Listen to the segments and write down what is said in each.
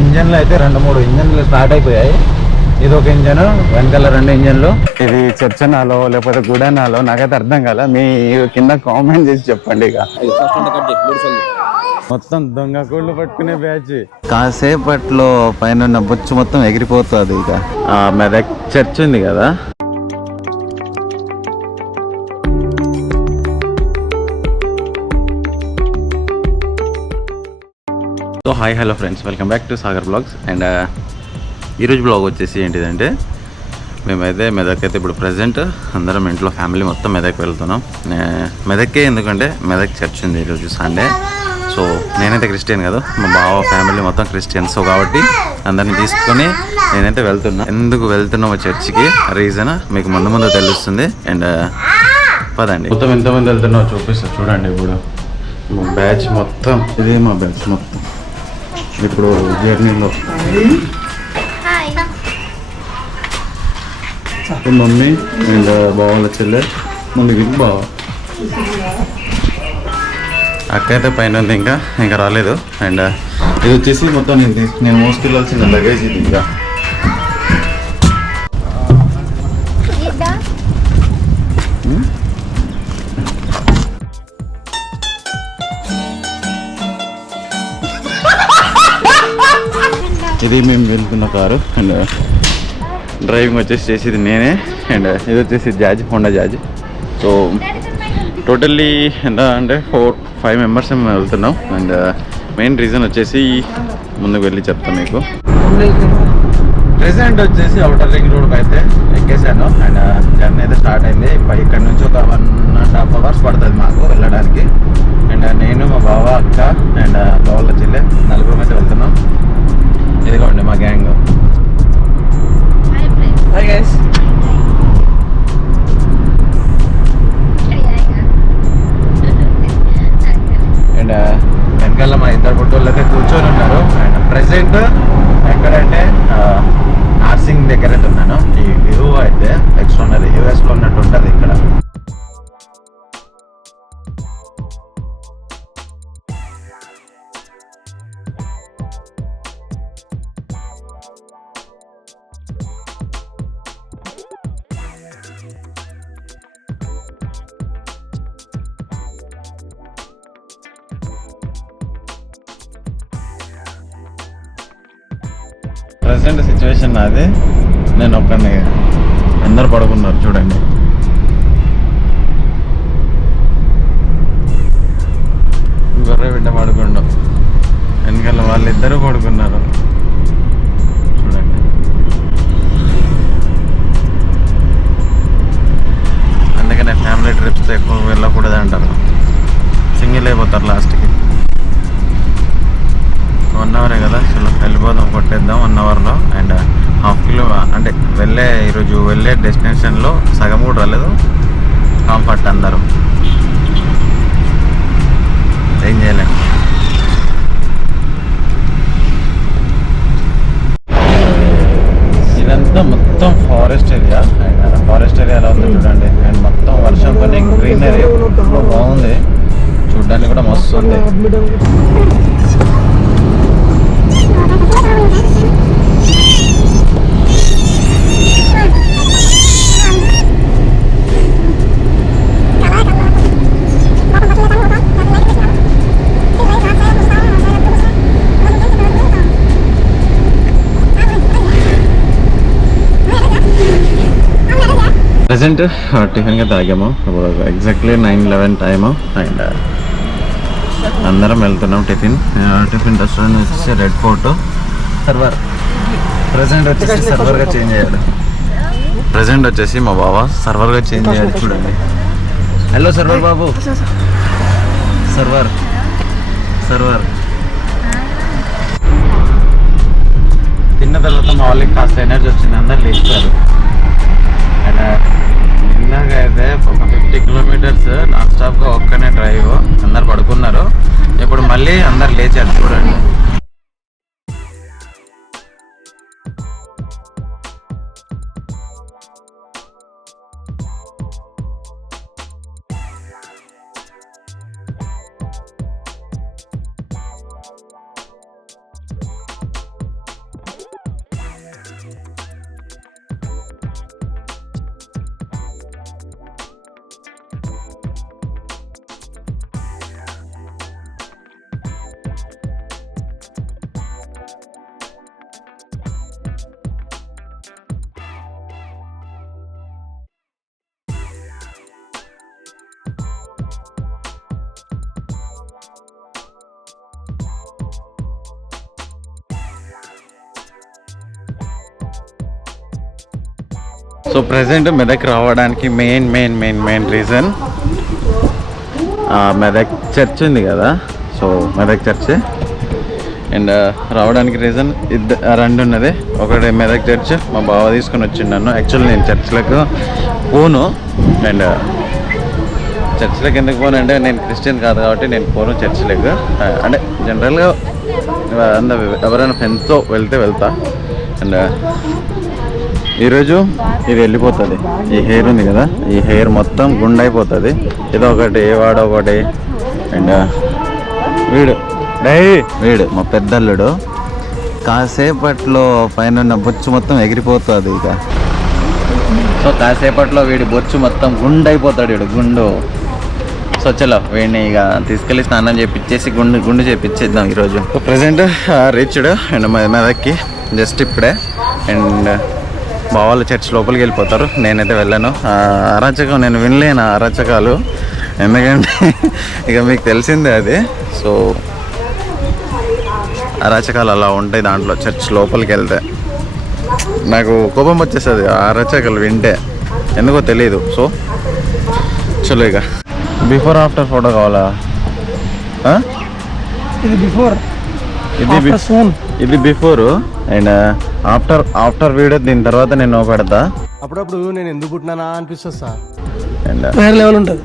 ఇంజన్లు అయితే 2-3 ఇంజన్లు స్టార్ట్ అయిపోయాయి. ఇది ఒక ఇంజన్, వెనకాల 2 ఇంజన్లు. ఇది చర్చనాలో లేకపోతే గుడనాలో నాకైతే అర్థం కాల. మీ కింద కామెంట్ చేసి చెప్పండి. ఇక మొత్తం దొంగ కోళ్ళు పట్టుకునే బ్యాచ్. కాసేపట్లో పైన బొచ్చు మొత్తం ఎగిరిపోతుంది. ఇక మెదక్ చర్చ్ ఉంది కదా, so hi hello friends, welcome back to Sagar vlogs. And ఈరోజు బ్లాగ్ వచ్చేసి ఏంటిదంటే, మేమైతే మెదక్ అయితే ఇప్పుడు ప్రజెంట్ అందరం ఇంట్లో ఫ్యామిలీ మొత్తం మెదక్ వెళ్తున్నాం. మెదక్కే ఎందుకంటే మెదక్ చర్చ్ ఉంది ఈరోజు సండే. సో నేనైతే క్రిస్టియన్ కదా, మా బావ ఫ్యామిలీ మొత్తం క్రిస్టియన్స్. సో కాబట్టి అందరిని తీసుకొని నేనైతే వెళ్తున్నా. ఎందుకు వెళ్తున్నామో చర్చ్కి రీజన్ మీకు ముందు ముందు తెలుస్తుంది. అండ్ పదండి, మొత్తం ఎంతమంది వెళ్తున్నామో చూపిస్తా చూడండి. ఇప్పుడు మా బ్యాచ్ మొత్తం, ఇదే మా బ్యాచ్ మొత్తం ఇప్పుడు జర్నీలో. మమ్మీ అండ్ బావాల చెల్లె, మమ్మీకి బావ, అక్క అయితే పైన ఉంది, ఇంకా రాలేదు. అండ్ ఇది వచ్చేసి మొత్తం నేను మోసుకెళ్ళాల్సిన లగేజ్. ఇది ఇంకా ఇది మేము వెళ్తున్న కారు. అండ్ డ్రైవింగ్ వచ్చేసి చేసేది నేనే. అండ్ ఇది వచ్చేసి jazz, Honda jazz. So totally ఎంత అంటే 4-5 మెంబర్స్ మేము వెళ్తున్నాం. అండ్ మెయిన్ రీజన్ వచ్చేసి ముందుకు వెళ్ళి చెప్తాను మీకు. ప్రెసెంట్ వచ్చేసి అవుటర్ రింగ్ రోడ్ అయితే ఎక్కేసాను. అండ్ జర్నీ అయితే స్టార్ట్ అయింది. ఇక్కడ నుంచి ఒక 1.5 hours పడుతుంది మాకు వెళ్ళడానికి. అండ్ నేను, మా బావ, అక్క అండ్ బావల చెల్లె నలుగురు అయితే వెళ్తున్నాం. ఇదిగోండి మా గ్యాంగ్. Hi guys. అండ్ వెనకాల మా ఇద్దరు ఫోటోలు అయితే కూర్చొని ఉన్నారు. అండ్ ప్రెసెంట్ ఎక్కడంటే నార్సింగ్ దగ్గర అయితే ఉన్నాను. ఈ వ్యూ అయితే ఎక్స్ట్రానరీ యూఎస్లో ఉన్నట్టు ఉంటుంది ఇక్కడ. ప్రజెంట్ సిచ్యువేషన్ నాది, నేను ఒక్కడిని, అందరు పడుకున్నారు చూడండి. గొర్రె బిడ్డ పడుకుండు, వెనకాల వాళ్ళిద్దరూ పడుకున్నారు చూడండి. అందుకనే ఫ్యామిలీ ట్రిప్స్ ఎక్కువ వెళ్ళకూడదు అంటారు, సింగిల్ అయిపోతారు లాస్ట్కి. 1 hour కదా, చలో వెళ్ళిపోదాం, కొట్టేద్దాం 1 hourలో. అండ్ 1/2 kilo అంటే ఈరోజు వెళ్ళే డెస్టినేషన్లో సగం కూడా రాలేదు. కంఫర్ట్ అందరం, ఏం చేయలేము. ఇదంతా మొత్తం forest area. And forest area ఎలా ఉంది చూడండి. అండ్ మొత్తం వర్షంతో గ్రీనరీ బాగుంది, చూడడానికి కూడా మస్తు ఉంది. ప్రజెంట్ టిఫిన్గా తాగాము. Exactly 9-11 time. అండ్ అందరం వెళ్తున్నాం టిఫిన్ రెస్టారెంట్ వచ్చేసి రెడ్ ఫోర్ట్. సర్వర్ ప్రజెంట్ వచ్చేసి సర్వర్గా చేంజ్ అయ్యాడు. ప్రజెంట్ వచ్చేసి మా బావ సర్వర్గా చేంజ్ అయ్యాడు చూడండి. హలో సర్వర్ బాబు, సర్వర్ తిన్న తర్వాత మా వాళ్ళకి కాస్త ఎనర్జీ వచ్చింది, అందరు లేచారు. అండ్ ఇందాకైతే ఒక 50 kilometers నాన్ స్టాప్గా ఒక్కనే డ్రైవ్, అందరు పడుకున్నారు. ఇప్పుడు మళ్ళీ అందరు లేచారు చూడండి. సో ప్రజెంట్ మెదక్ రావడానికి మెయిన్ రీజన్ మెదక్ చర్చ్ ఉంది కదా, సో మెదక్ చర్చ్. అండ్ రావడానికి రీజన్ రెండు ఉన్నది. ఒకటి మెదక్ చర్చ్, మా బావ తీసుకొని వచ్చిండు నన్ను. యాక్చువల్లీ నేను చర్చ్లకు పోను. అండ్ చర్చ్లకు ఎందుకు పోను అంటే నేను క్రిస్టియన్ కాదు కాబట్టి నేను పోను చర్చ్లకు. అంటే జనరల్గా ఎవరైనా ఫ్రెండ్స్తో వెళ్తా. అండ్ ఈరోజు ఇది వెళ్ళిపోతుంది. ఈ హెయిర్ ఉంది కదా, ఈ హెయిర్ మొత్తం గుండె అయిపోతుంది. ఇదొకటి వాడొకటి. అండ్ వీడు మా పెద్దల్లుడు కాసేపట్లో పైన బొచ్చు మొత్తం ఎగిరిపోతుంది ఇక. సో కాసేపట్లో వీడి బొచ్చు మొత్తం గుండె అయిపోతాడు వీడు, గుండు. సో చలో వీడిని ఇక తీసుకెళ్ళి స్నానం చేపించేసి గుండు చేపించేద్దాం ఈరోజు. సో ప్రజెంట్ రీచ్డ్ అండ్ మెదక్కి జస్ట్ ఇప్పుడే. అండ్ మా వాళ్ళు చర్చ్ లోపలికి వెళ్ళిపోతారు, నేనైతే వెళ్ళాను. అరాచకం నేను వినలేను, అరాచకాలు. ఎందుకంటే ఇక మీకు తెలిసిందే అది. సో అరాచకాలు అలా ఉంటాయి దాంట్లో. చర్చ్ లోపలికి వెళ్తే నాకు కోపం వచ్చేస్తుంది ఆ అరాచకాలు వింటే, ఎందుకో తెలియదు. సో చలో ఇక బిఫోర్ ఆఫ్టర్ ఫోటో కావాలా? ఇది బిఫోర్ అండ్ ఆఫ్టర్ వీడియో. దీని తర్వాత నేను పెడతా. అప్పుడప్పుడు నేను ఎందుకు పుట్టినానా అనిపిస్తుంది సార్. అండ్ వేరే లెవెల్ ఉంటుంది.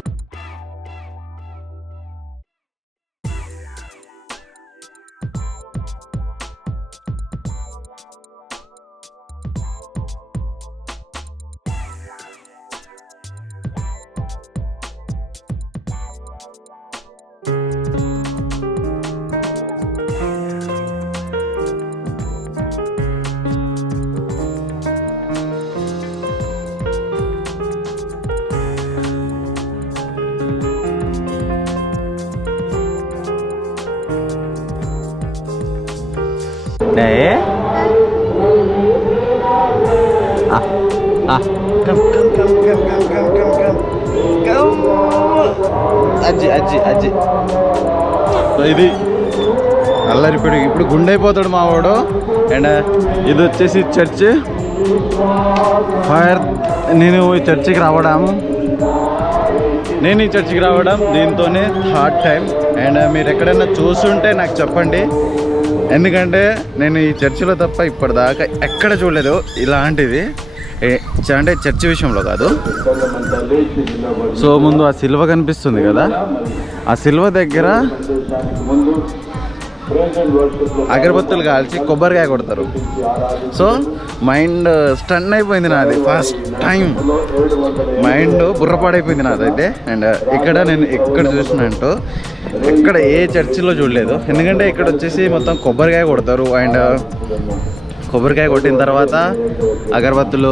అజ్జి ఇది అల్లరి ఇప్పుడు గుండె అయిపోతాడు మా వాడు. అండ్ ఇది వచ్చేసి చర్చ్. నేను ఈ చర్చికి రావడం దీంతోనే థర్డ్ టైం. అండ్ మీరు ఎక్కడైనా చూస్తుంటే నాకు చెప్పండి, ఎందుకంటే నేను ఈ చర్చిలో తప్ప ఇప్పటిదాకా ఎక్కడ చూడలేదు ఇలాంటిది. అంటే చర్చి విషయంలో కాదు. సో ముందు ఆ సిల్వ కనిపిస్తుంది కదా, ఆ సిల్వ దగ్గర అగరబత్తులు కాల్చి కొబ్బరికాయ కొడతారు. సో మైండ్ స్టన్ అయిపోయింది నాది, ఫస్ట్ టైం మైండ్ బుర్రపాడైపోయింది నాదైతే. అండ్ ఇక్కడ నేను ఎక్కడ చూసినట్టు ఎక్కడ ఏ చర్చిలో చూడలేదు. ఎందుకంటే ఇక్కడ వచ్చేసి మొత్తం కొబ్బరికాయ కొడతారు. అండ్ కొబ్బరికాయ కొట్టిన తర్వాత అగరబత్తులు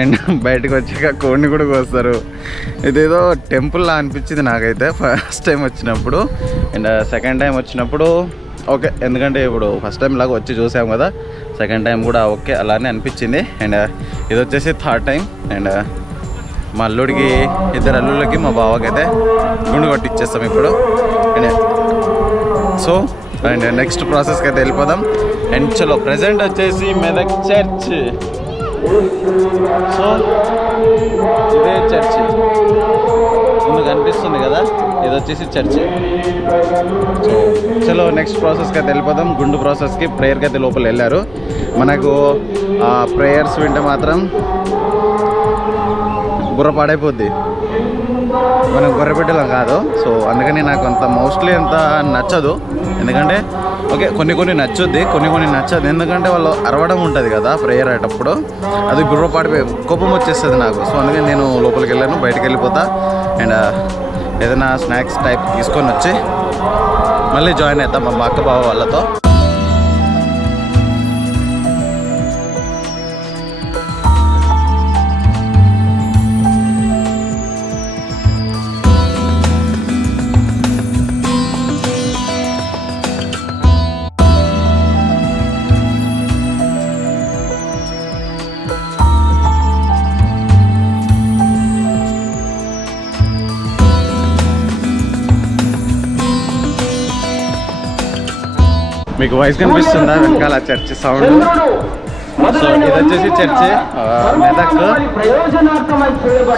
అండ్ బయటకు వచ్చాక కోడిని కూడా కోస్తారు. ఇదేదో టెంపుల్లా అనిపించింది నాకైతే ఫస్ట్ టైం వచ్చినప్పుడు. అండ్ సెకండ్ టైం వచ్చినప్పుడు ఓకే, ఎందుకంటే ఇప్పుడు ఫస్ట్ టైం లాగా వచ్చి చూసాం కదా, సెకండ్ టైం కూడా ఓకే అలానే అనిపించింది. అండ్ ఇది వచ్చేసి థర్డ్ టైం. అండ్ మా అల్లుడికి, ఇద్దరు అల్లుళ్ళకి, మా బావకి అయితే గుండు కొట్టిచ్చేస్తాం ఇప్పుడు. అండ్ సో అండ్ నెక్స్ట్ ప్రాసెస్కి అయితే వెళ్ళిపోదాం. అండ్ చలో ప్రజెంట్ వచ్చేసి మెదక్ చర్చ్. సో ఇదే చర్చ్ ముందు కనిపిస్తుంది కదా, ఇది వచ్చేసి చర్చ్. సో చలో నెక్స్ట్ ప్రాసెస్కి అయితే వెళ్ళిపోదాం. గుండు ప్రాసెస్కి, ప్రేయర్కి అయితే లోపల వెళ్ళారు. మనకు ఆ ప్రేయర్స్ వింటే మాత్రం బుర్ర పాడైపోద్ది, మనం గొర్రెపెట్టడం కాదు. సో అందుకని నాకు అంత మోస్ట్లీ అంత నచ్చదు. ఎందుకంటే ఓకే కొన్ని నచ్చుద్ది, కొన్ని నచ్చదు. ఎందుకంటే వాళ్ళు అరవడం ఉంటుంది కదా ప్రేయర్ అయ్యేటప్పుడు, అది బుర్ర పాడిపోయి కోపం వచ్చేస్తుంది నాకు. సో అందుకని నేను లోపలికి వెళ్ళాను, బయటకు వెళ్ళిపోతా. అండ్ ఏదైనా స్నాక్స్ టైప్ తీసుకొని వచ్చి మళ్ళీ జాయిన్ అవుతాం మా అక్క బావ వాళ్ళతో. మీకు వాయిస్ కనిపిస్తుందా వెనకాల చర్చ్ సౌండ్? సో ఇది వచ్చేసి చర్చి మెదక్.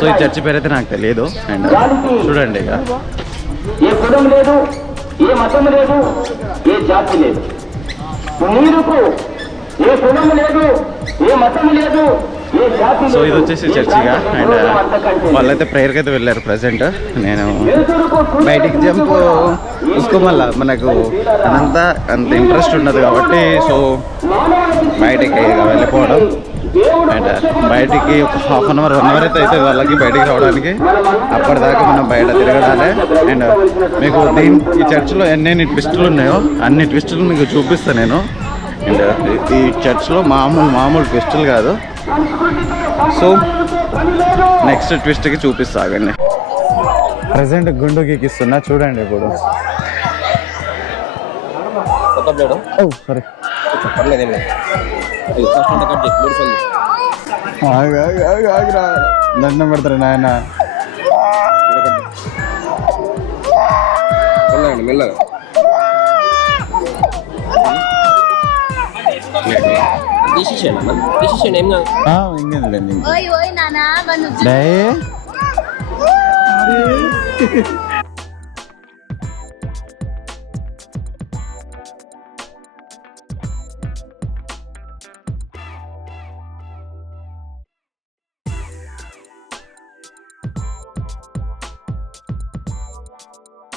సో ఈ చర్చి పేరు అయితే నాకు తెలియదు. అండ్ చూడండి ఇక ఏ కులం లేదు, ఏ మతం లేదు, ఏ జాతి లేదు. నీరుకు ఏ కులం లేదు, ఏ మతం లేదు, ఏ జాతి. సో ఇది వచ్చేసి చర్చిగా. అండ్ వాళ్ళైతే ప్రేయర్కి అయితే వెళ్ళారు ప్రజెంట్. నేను బయటికి జంప్ చూసుకోమల్లా మనకు అంత ఇంట్రెస్ట్ ఉండదు కాబట్టి సో బయటికి వెళ్ళిపోవడం. అండ్ బయటికి ఒక హాఫ్ అన్ అవర్ 1 అవర్ అయితే అవుతుంది వాళ్ళకి బయటికి రావడానికి. అప్పటిదాకా మనం బయట తిరగడాలి. అండ్ మీకు ఈ చర్చిలో ఎన్ని ట్విస్టులు ఉన్నాయో అన్ని ట్విస్టులు మీకు చూపిస్తాను నేను. అండ్ ఈ చర్చ్లో మామూలు ట్విస్టులు కాదు. సో నెక్స్ట్ ట్విస్ట్కి చూపిస్తాగండి. ప్రజెంట్ గుండు గీకిస్తున్నా చూడండి. ఇప్పుడు సరే దండం పెడతారు నాయన. మెల్లగా తీసేసేయండి ఏం కాదు. ఇంకేందండి ఓయ్ ఓయ్ నానా బను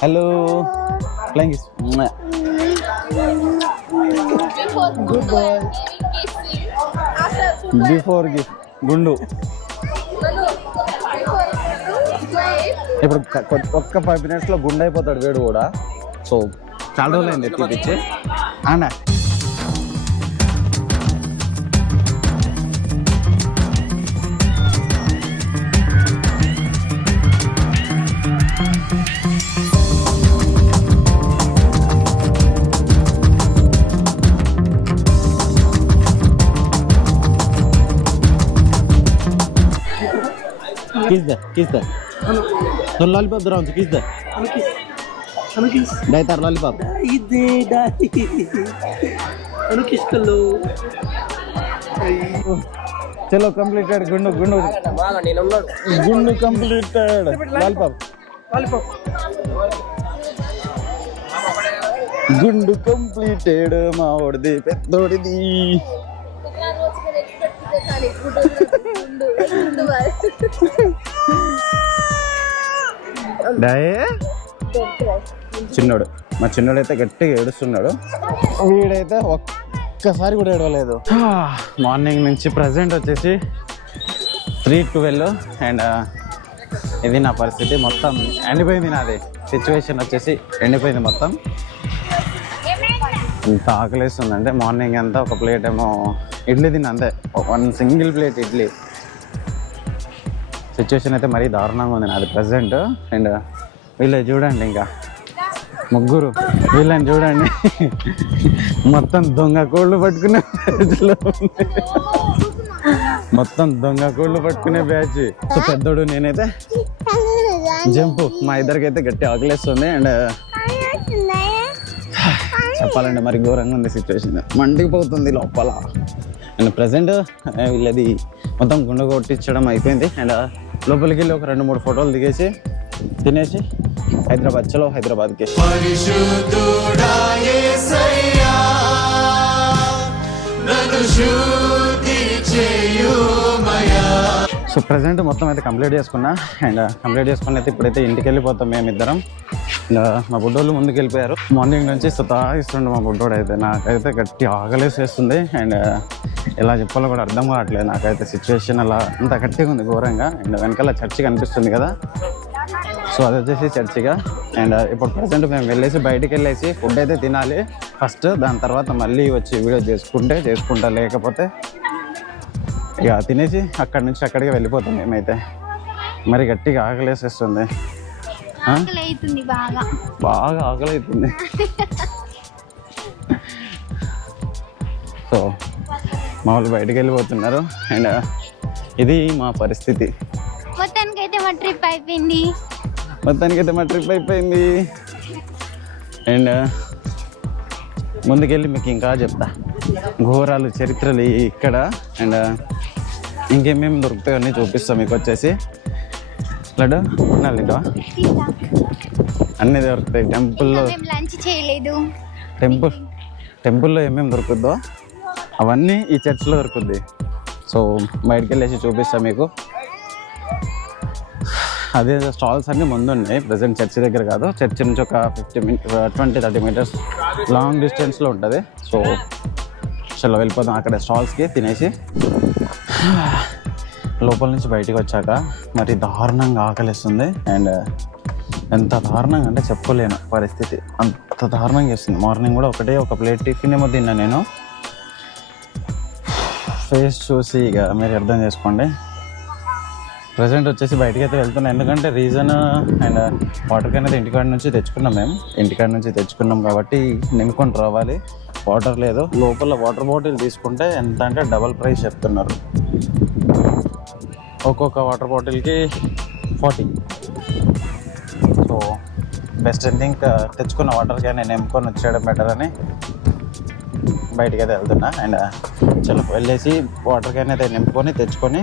hello flying kiss. Good boy before gift గుండు. ఇప్పుడు ఒక్క 5 minutes లో గుండు అయిపోతాడు వీడు కూడా. సో చాలా రోజులైంది ఎత్తిపించి అన్న. Kiss that. So lollipop the round. Kiss that. kiss. Dai tar lollipop. kiss kallo. Chalo completed. Gundu బాగా నేను ఉన్నాడు. gundu completed. Lollipop. గుండు కంప్లీటెడ్. మా ఓడిది పెద్దోడిది. చిన్నోడు మా చిన్నోడు అయితే గట్టిగా ఏడుస్తున్నాడు. వీడైతే ఒక్కసారి కూడా ఏడవలేదు. మార్నింగ్ నుంచి ప్రజెంట్ వచ్చేసి 3:12 అండ్ ఇది నా పరిస్థితి. మొత్తం ఎండిపోయింది నాది. సిచ్యువేషన్ వచ్చేసి ఎండిపోయింది మొత్తం. ఇంత ఆకలేస్తుందంటే మార్నింగ్ అంతా ఒక ప్లేట్ ఏమో ఇడ్లీ తిన్నా అంతే. 1 సింగిల్ ప్లేట్ ఇడ్లీ. సిచ్యువేషన్ అయితే మరీ దారుణంగా ఉంది నాది ప్రజెంట్. అండ్ వీళ్ళని చూడండి, ఇంకా ముగ్గురు వీళ్ళని చూడండి. మొత్తం దొంగ కోళ్ళు పట్టుకునే బ్యాచ్లో మొత్తం దొంగ కోళ్ళు పట్టుకునే బ్యాచ్. సో పెద్దోడు నేనైతే జంపు. మా ఇద్దరికైతే గట్టి ఆకలేస్తుంది. అండ్ చెప్పాలంటే మరి ఘోరంగా ఉంది సిచ్యువేషన్. మండిపోతుంది లోపల. అండ్ ప్రజెంట్ వీళ్ళది మొత్తం గుండె కొట్టించడం అయిపోయింది. అండ్ లోపలికి వెళ్ళి ఒక 2-3 ఫోటోలు దిగేసి తినేసి హైదరాబాద్కి. సో ప్రజెంట్ మొత్తం అయితే కంప్లీట్ చేసుకున్నా. అండ్ కంప్లీట్ చేసుకుని అయితే ఇప్పుడైతే ఇంటికి వెళ్ళిపోతాం మేమిద్దరం. మా బుడ్డోళ్ళు ముందుకు వెళ్ళిపోయారు. మార్నింగ్ నుంచి సతాయిస్తుండే మా బుడ్డోడు అయితే. నాకైతే గట్టి ఆకలేసేస్తుంది. అండ్ ఎలా చెప్పాలో కూడా అర్థం కావట్లేదు నాకైతే. సిచ్యువేషన్ అలా అంత గట్టిగా ఉంది ఘోరంగా. అండ్ వెనకాల చర్చి కనిపిస్తుంది కదా, సో అది వచ్చేసి చర్చిగా. అండ్ ఇప్పుడు ప్రజెంట్ మేము వెళ్ళేసి బయటికి వెళ్ళేసి ఫుడ్ అయితే తినాలి ఫస్ట్. దాని తర్వాత మళ్ళీ వచ్చి వీడియో చేసుకుంటా, లేకపోతే ఇక తినేసి అక్కడి నుంచి అక్కడికి వెళ్ళిపోతాం మేమైతే. మరి గట్టిగా ఆకలేసేస్తుంది. బాగా ఆకలి అవుతుంది. సో మా వాళ్ళు బయటికి వెళ్ళిపోతున్నారు. అండ్ ఇది మా పరిస్థితి. మొత్తానికైతే మా ట్రిప్ అయిపోయింది. అండ్ ముందుకెళ్ళి మీకు ఇంకా చెప్తా. ఘోరాలు చరిత్రలు ఇక్కడ. అండ్ ఇంకేమేమి దొరుకుతాయో అన్నీ చూపిస్తాం మీకు వచ్చేసి. లడ్డు తింటావా? అన్నీ దొరుకుతాయి టెంపుల్లో. లంచ్ చేయలేదు. టెంపుల్లో ఏమేమి దొరుకుద్దో అవన్నీ ఈ చర్చ్లో దొరుకుద్ది. సో బయటికి వెళ్ళేసి చూపిస్తాం మీకు. అదే స్టాల్స్ అన్నీ ముందు ఉన్నాయి. ప్రజెంట్ చర్చ్ దగ్గర కాదు, చర్చ్ నుంచి ఒక 20-30 మీటర్స్ లాంగ్ డిస్టెన్స్లో ఉంటుంది. సో చలో వెళ్ళిపోదాం అక్కడ స్టాల్స్కి తినేసి. లోపల నుంచి బయటికి వచ్చాక మరి దారుణంగా ఆకలిస్తుంది. అండ్ ఎంత దారుణంగా అంటే చెప్పలేను పరిస్థితి, అంత దారుణంగా చేస్తుంది. మార్నింగ్ కూడా ఒక ప్లేట్ టిఫిన్ ఏమో తిన్నా నేను. ఫేస్ చూసి ఇక మీరు అర్థం చేసుకోండి. ప్రజెంట్ వచ్చేసి బయటికి అయితే వెళ్తున్నాం, ఎందుకంటే రీజన్ అండ్ వాటర్ క్యాన్ అయితే ఇంటికాడ నుంచి తెచ్చుకున్నాం. మేము ఇంటికాడ నుంచి తెచ్చుకున్నాం కాబట్టి నింపుకొని రావాలి. వాటర్ లేదు. లోపల వాటర్ బాటిల్ తీసుకుంటే ఎంత అంటే డబల్ ప్రైస్ చెప్తున్నారు. ఒక్కొక్క వాటర్ బాటిల్కి 40. సో బెస్ట్ ఐ థింక్ తెచ్చుకున్న వాటర్ క్యాన్ నేను నింపుకొని వచ్చేయడం బెటర్ అని బయటికి అయితే వెళ్తున్నా. అండ్ చలో వెళ్ళేసి వాటర్ క్యాన్ అయితే నింపుకొని తెచ్చుకొని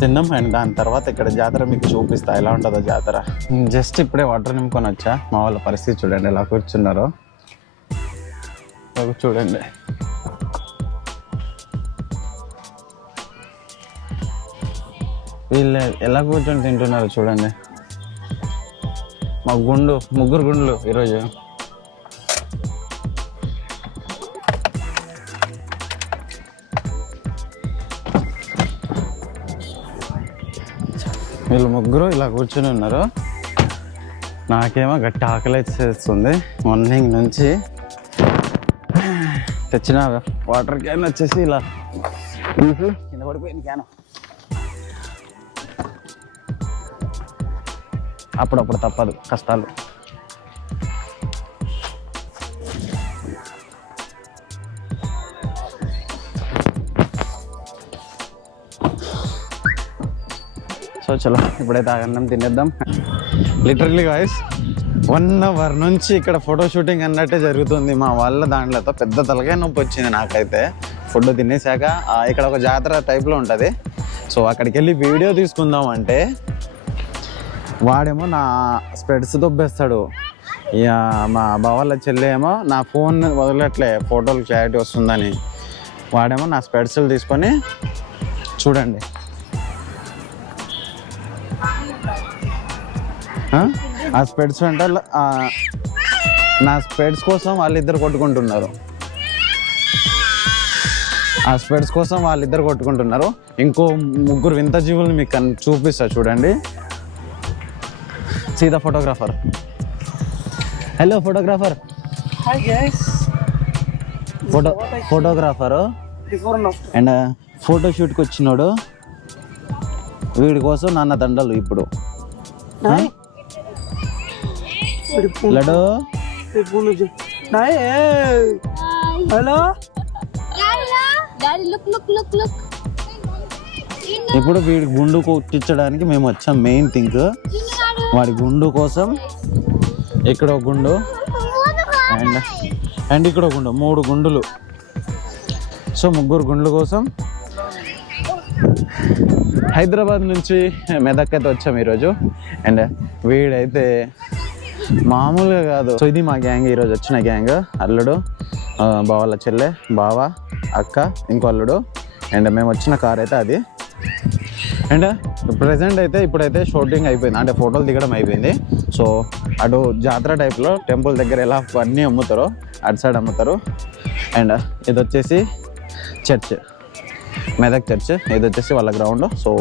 తిందాం. అండ్ దాని తర్వాత ఇక్కడ జాతర మీకు చూపిస్తా ఎలా ఉంటుందో జాతర. జస్ట్ ఇప్పుడే వాటర్ నింపుకొని వచ్చా. మా వాళ్ళ పరిస్థితి చూడండి ఎలా కూర్చున్నారో. చూడండి వీళ్ళు ఎలా కూర్చొని తింటున్నారు చూడండి. మా ముగ్గురు గుండ్లు ఈరోజు. వీళ్ళు ముగ్గురు ఇలా కూర్చొని ఉన్నారు. నాకేమో గట్టి ఆకలి చేస్తుంది. మార్నింగ్ నుంచి తెచ్చిన వాటర్ క్యాన్ వచ్చేసి ఇలా కింద పడిపోయింది క్యాన్. అప్పుడప్పుడు తప్పదు కష్టాలు. సో చలో ఇప్పుడైతే అన్నం తినేద్దాం. లిటరల్లీ గాయ్స్ 1 hour నుంచి ఇక్కడ ఫోటో షూటింగ్ అన్నట్టే జరుగుతుంది. మా వాళ్ళ దాంట్లోతో పెద్ద తలకాయ నొప్పి వచ్చింది నాకైతే. ఫుడ్ తినేసాక ఇక్కడ ఒక జాతర టైప్లో ఉంటుంది. సో అక్కడికి వెళ్ళి వీడియో తీసుకుందాం అంటే వాడేమో నా స్ప్రెడ్స్ దొబ్బేస్తాడు. ఇక మా బావాళ్ళ చెల్లి ఏమో నా ఫోన్ వదలట్లే ఫోటోలు క్లారిటీ వస్తుందని. వాడేమో నా స్పెడ్స్లు తీసుకొని చూడండి ఆ స్పెడ్స్ అంటే నా స్పెడ్స్ కోసం వాళ్ళిద్దరు కొట్టుకుంటున్నారు. ఆ స్పెడ్స్ కోసం వాళ్ళిద్దరు కొట్టుకుంటున్నారు. ఇంకో ముగ్గురు వింత జీవుల్ని మీకు చూపిస్తా చూడండి. See the photographer. Hello photographer. Hi guys. Photographer Before and after. And photo షూట్కి వచ్చినాడు. వీడి కోసం నాన్న దండలు ఇప్పుడు. లడ్డు హలో ఇప్పుడు వీడి గుండు కొట్టించడానికి మేము వచ్చాం. మెయిన్ థింగ్ వాడి గుండు కోసం. ఇక్కడ ఒక గుండు అండ్ ఇక్కడ ఒక గుండు, 3 గుండులు. సో 3 గుండ్ల కోసం హైదరాబాద్ నుంచి మెదక్ అయితే వచ్చాం ఈరోజు. అండ్ వీడైతే మామూలుగా కాదు. సో ఇది మా గ్యాంగ్, ఈరోజు వచ్చిన గ్యాంగ్. అల్లుడు, బావాళ్ళ చెల్లె, బావ, అక్క, ఇంకో అల్లుడు. అండ్ మేము వచ్చిన కార్ అయితే అది. అండ్ ప్రజెంట్ అయితే ఇప్పుడైతే షూటింగ్ అయిపోయింది, అంటే ఫోటోలు దిగడం అయిపోయింది. సో అటు జాతర టైప్లో టెంపుల్ దగ్గర ఎలా అన్నీ అమ్ముతారో అటు సైడ్ అమ్ముతారు. అండ్ ఇది వచ్చేసి చర్చ్, మెదక్ చర్చ్. ఇది వచ్చేసి వాళ్ళ గ్రౌండ్. సో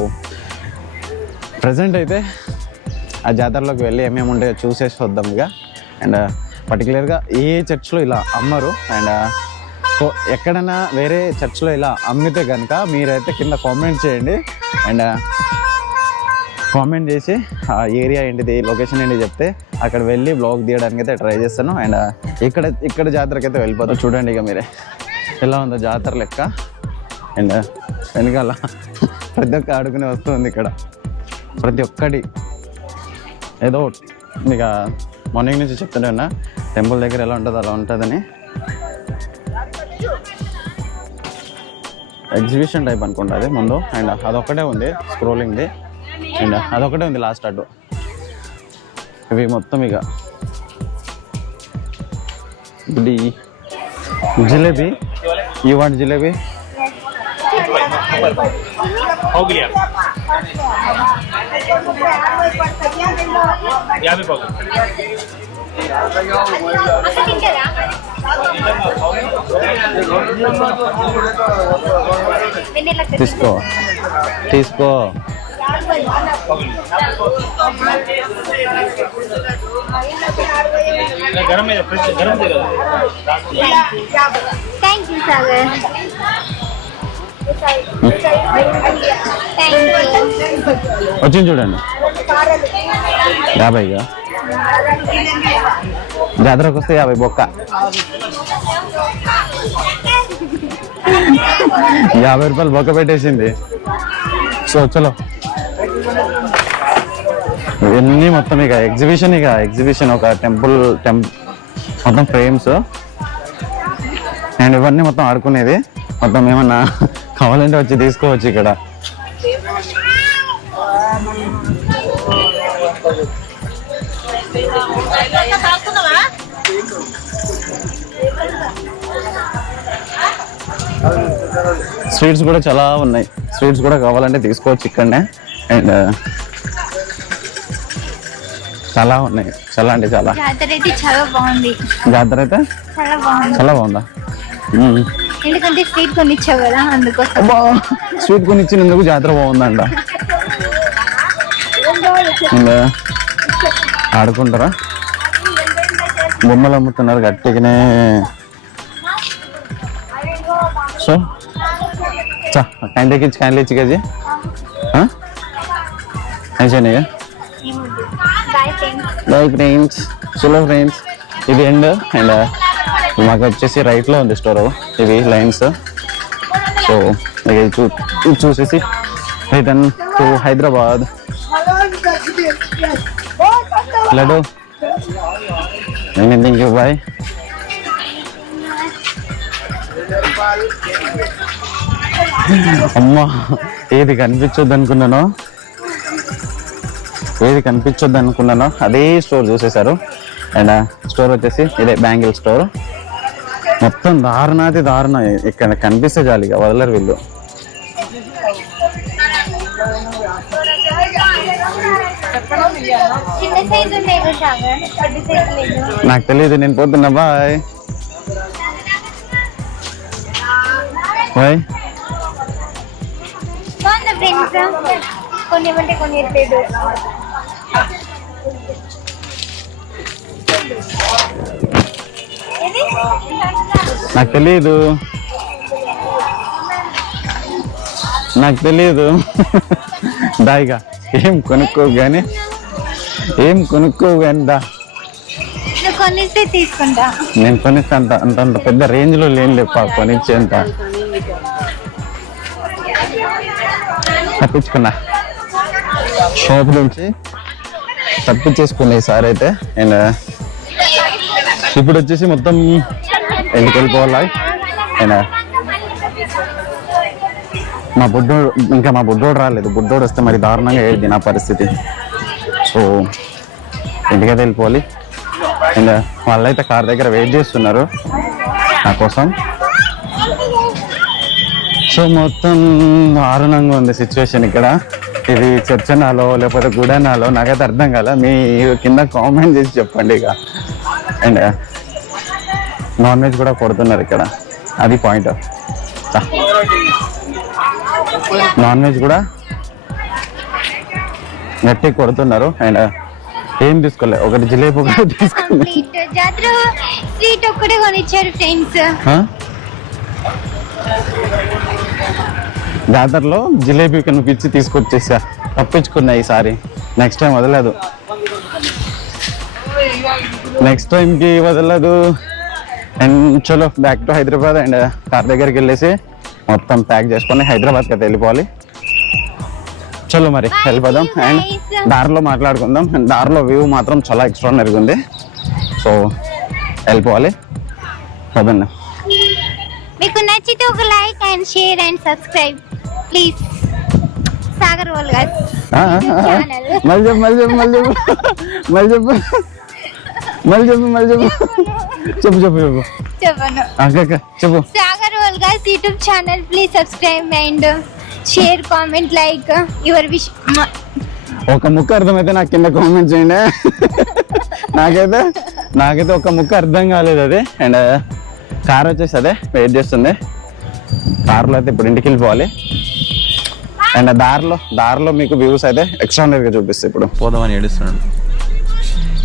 ప్రజెంట్ అయితే ఆ జాతరలోకి వెళ్ళి ఏమేమి ఉంటాయో చూసేసి వద్దాం ఇక. అండ్ పర్టికులర్గా ఏ చర్చ్లో ఇలా అమ్మరు. అండ్ సో ఎక్కడైనా వేరే చర్చ్లో ఇలా అమ్మితే కనుక మీరైతే కింద కామెంట్ చేయండి. అండ్ కామెంట్ చేసి ఆ ఏరియా ఏంటిది, లొకేషన్ ఏంటి చెప్తే అక్కడ వెళ్ళి బ్లాగ్ తీయడానికి అయితే ట్రై చేస్తాను. అండ్ ఇక్కడ జాతరకి అయితే వెళ్ళిపోతాం. చూడండి ఇక మీరే ఎలా ఉందో జాతర లెక్క. అండ్ వెనకాల ప్రతి ఒక్క ఆడుకునే వస్తువు ఉంది ఇక్కడ. ప్రతి ఒక్కటి ఏదో ఇక మార్నింగ్ నుంచి చెప్తుంటే ఉన్నా టెంపుల్ దగ్గర ఎలా ఉంటుందో అలా ఉంటుందని. ఎగ్జిబిషన్ టైప్ అనుకుంటుంది ముందు. అండ్ అదొక్కటే ఉంది స్క్రోలింగ్ది. అండ్ అదొక్కటే ఉంది లాస్ట్ అడ్డు. ఇవి మొత్తం ఇక ఇది జిలేబీ. You want jalebi? తీసుకో తీసుకో. Thank you Sagar. వచ్చింది చూడండి 50గా. జాతరకు వస్తే 50 బొక్క. 50 రూపాయలు బొక్క పెట్టేసింది. సో చలో ఇవన్నీ మొత్తం ఇక ఎగ్జిబిషన్ ఒక టెంపుల్ మొత్తం ఫ్రేమ్స్. అండ్ ఇవన్నీ మొత్తం ఆడుకునేది. మొత్తం ఏమన్నా కావాలంటే వచ్చి తీసుకోవచ్చు ఇక్కడ. స్వీట్స్ కూడా చాలా ఉన్నాయి. స్వీట్స్ కూడా కావాలంటే తీసుకోవచ్చు ఇక్కడనే. అండ్ చాలా ఉన్నాయి. చాలా అంటే చాలా. జాతర అయితే చాలా బాగుంది. జాతర అయితే చాలా బాగుందా? ఎందుకంటే స్వీట్ కొనిచ్చావు కదా అందుకోసం. స్వీట్ కొనిచ్చినందుకు జాతర బాగుందంట. ఆడుకుంటారా? బొమ్మలు అమ్ముతున్నారు గట్టిగానే. సో క్యాండిల్ ఇచ్చి కేజీ అయిపోయినాయి. Bye friends. చలో ఫ్రెండ్స్, ఇది ఎండ్. అండ్ మాకు వచ్చేసి రైట్లో ఉంది స్టోర్. ఇవి లైన్స్. సో ఇది చూసేసి return to Hyderabad. Laddu thank you. Bye. అమ్మా ఏది కనిపించొద్దు అనుకున్నాను అదే స్టోర్ చూసేశారు. అండ్ స్టోర్ వచ్చేసి ఇదే బ్యాంగిల్ స్టోర్. మొత్తం దారుణాది దారుణ. ఇక్కడ కనిపిస్తే చాలు ఇక వదలరు వీళ్ళు. నాకు తెలియదు, నేను పోతున్నా. Bye bye. నాకు తెలియదు దాయిగా ఏం కొనుక్కోవు కానీ దా. తీసుకుంటా. నేను కొనిస్తే అంత పెద్ద రేంజ్ లో లేని లేప కొనిచ్చేంత. తప్పించుకున్నా షాప్ నుంచి తప్పించేసుకున్నా ఈసారి అయితే. అండ్ ఇప్పుడు వచ్చేసి మొత్తం వెళ్ళిపోవాలి. అండ్ మా బుడ్డోడు రాలేదు. బుడ్డోడు వస్తే మరి దారుణంగా ఏది నా పరిస్థితి. సో ఇంటికైతే వెళ్ళిపోవాలి. అండ్ వాళ్ళైతే కార్ దగ్గర వెయిట్ చేస్తున్నారు నా కోసం. సో మొత్తం దారుణంగా ఉంది సిచ్యువేషన్ ఇక్కడ. ఇది చర్చనాలో లేకపోతే గుడనాలో నాకైతే అర్థం కాల. మీ కింద కామెంట్ చేసి చెప్పండి ఇక. అండ్ నాన్ వెజ్ కూడా కొడుతున్నారు ఇక్కడ, అది పాయింట్. నాన్ వెజ్ కూడా గట్టి కొడుతున్నారు. అండ్ ఏం తీసుకోలే, ఒకటి జిలేబీ కూడా తీసుకోలే. స్వీట్ ఒక్కటే కొనిచ్చారు ఫ్రెండ్స్. జాతరలో జిలేబీ కనిపించి తీసుకొచ్చేసా. తప్పించుకున్నా ఈసారి. నెక్స్ట్ టైం వదలదు. నెక్స్ట్ టైంకి వదలదు. అండ్ చలో back to Hyderabad. And car దగ్గరికి వెళ్ళేసి మొత్తం ప్యాక్ చేసుకొని హైదరాబాద్కి అయితే వెళ్ళిపోవాలి. చలో మరి వెళ్ళిపోదాం. అండ్ దారిలో మాట్లాడుకుందాం. అండ్ దారిలో వ్యూ మాత్రం చాలా ఎక్స్ట్రానరీగా ఉంది. సో వెళ్ళిపోవాలి. పదండి. మీకు నచ్చితే ఒక like and share and subscribe please. Sagar world guys channel. చెప్పు. Sagar world guys YouTube channel please subscribe and share comment like your wish. ఒక ముక్క అర్థమైతే నాకు కింద కామెంట్ చేయండి. నాకైతే ఒక ముక్క అర్థం కాలేదు అది. అండ్ కార్ వచ్చేసి అదే వెయిట్ చేస్తుంది. కార్లో అయితే ఇప్పుడు ఇంటికి వెళ్ళిపోవాలి. అండ్ దారిలో మీకు వ్యూస్ అయితే ఎక్స్ట్రానరీగా చూపిస్తాయి. ఇప్పుడు పోదామని ఏడుస్తున్నాడు.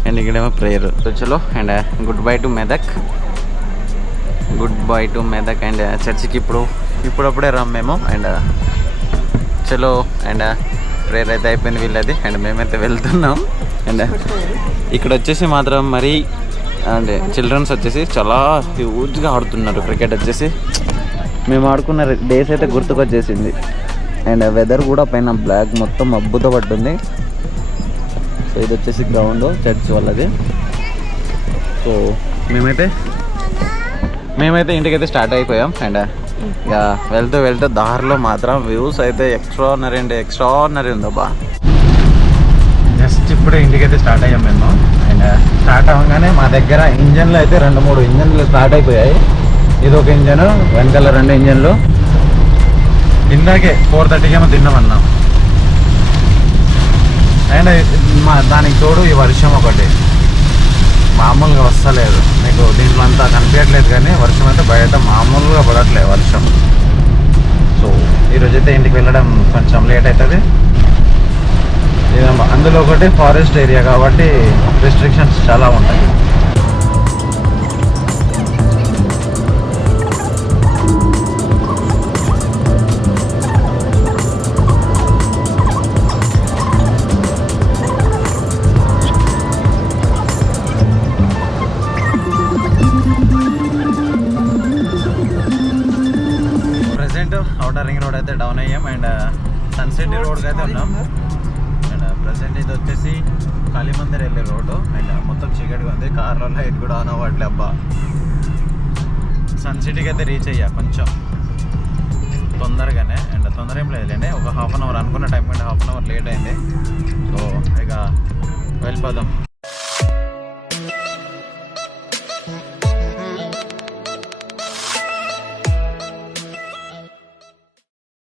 అండ్ ఇక్కడేమో ప్రేయర్ చలో. And good bye to Medak. And చర్చికి ఇప్పుడప్పుడే రామ్ మేము. అండ్ చలో. అండ్ ప్రేయర్ అయితే అయిపోయింది వీళ్ళది. అండ్ మేమైతే వెళ్తున్నాం. అండ్ ఇక్కడ వచ్చేసి మాత్రం మరి అంటే చిల్డ్రన్స్ వచ్చేసి చాలా హ్యూజ్గా ఆడుతున్నారు క్రికెట్ వచ్చేసి. మేము ఆడుకున్న డేస్ అయితే గుర్తుకొచ్చేసింది. అండ్ వెదర్ కూడా పైన బ్లాక్ మొత్తం మబ్బుతో పట్టుంది. సో ఇది వచ్చేసి గ్రౌండ్ చర్చ్ వాళ్ళది. సో మేమైతే ఇంటికైతే స్టార్ట్ అయిపోయాం. అండ్ ఇక వెళ్తూ దారిలో మాత్రం వ్యూస్ అయితే ఎక్స్ట్రానరీ ఉందబ్బా. జస్ట్ ఇప్పుడే ఇంటికైతే స్టార్ట్ అయ్యాం మేము. అండ్ స్టార్ట్ అవ్వగానే మా దగ్గర ఇంజన్లు అయితే 2-3 ఇంజన్లు స్టార్ట్ అయిపోయాయి. ఇది ఒక ఇంజన్, వెనకాల 2 ఇంజన్లు. ఇందాకే 4:30కి ఏమో తిన్నామన్నాం. అండ్ దానికి తోడు ఈ వర్షం ఒకటి మామూలుగా వస్తలేదు. మీకు దీంట్లో అంతా కనిపించట్లేదు కానీ వర్షం అయితే బయట మామూలుగా పడట్లేదు వర్షం. సో ఈరోజైతే ఇంటికి వెళ్ళడం కొంచెం లేట్ అవుతుంది. అందులో ఒకటి ఫారెస్ట్ ఏరియా కాబట్టి రెస్ట్రిక్షన్స్ చాలా ఉంటాయి. ఔటర్ రింగ్ రోడ్ అయితే డౌన్ అయ్యాం. అండ్ సన్సెట్ రోడ్కి అయితే ఉన్నాం. అండ్ ప్రజెంట్ ఇది వచ్చేసి కాళీమందిర్ వెళ్ళే రోడ్డు. అండ్ మొత్తం చీకటిగా ఉంది. కార్లో లైట్ కూడా ఆన్ అవ్వట్లే అబ్బా. సన్ సిటీకి అయితే రీచ్ అయ్యా కొంచెం తొందరగానే. అండ్ తొందర ఏం లేదులేండి, ఒక హాఫ్ అన్ అవర్ అనుకున్న టైం కంటే హాఫ్ అన్ అవర్ లేట్ అయింది. సో ఇక వెళ్ళిపోదాం.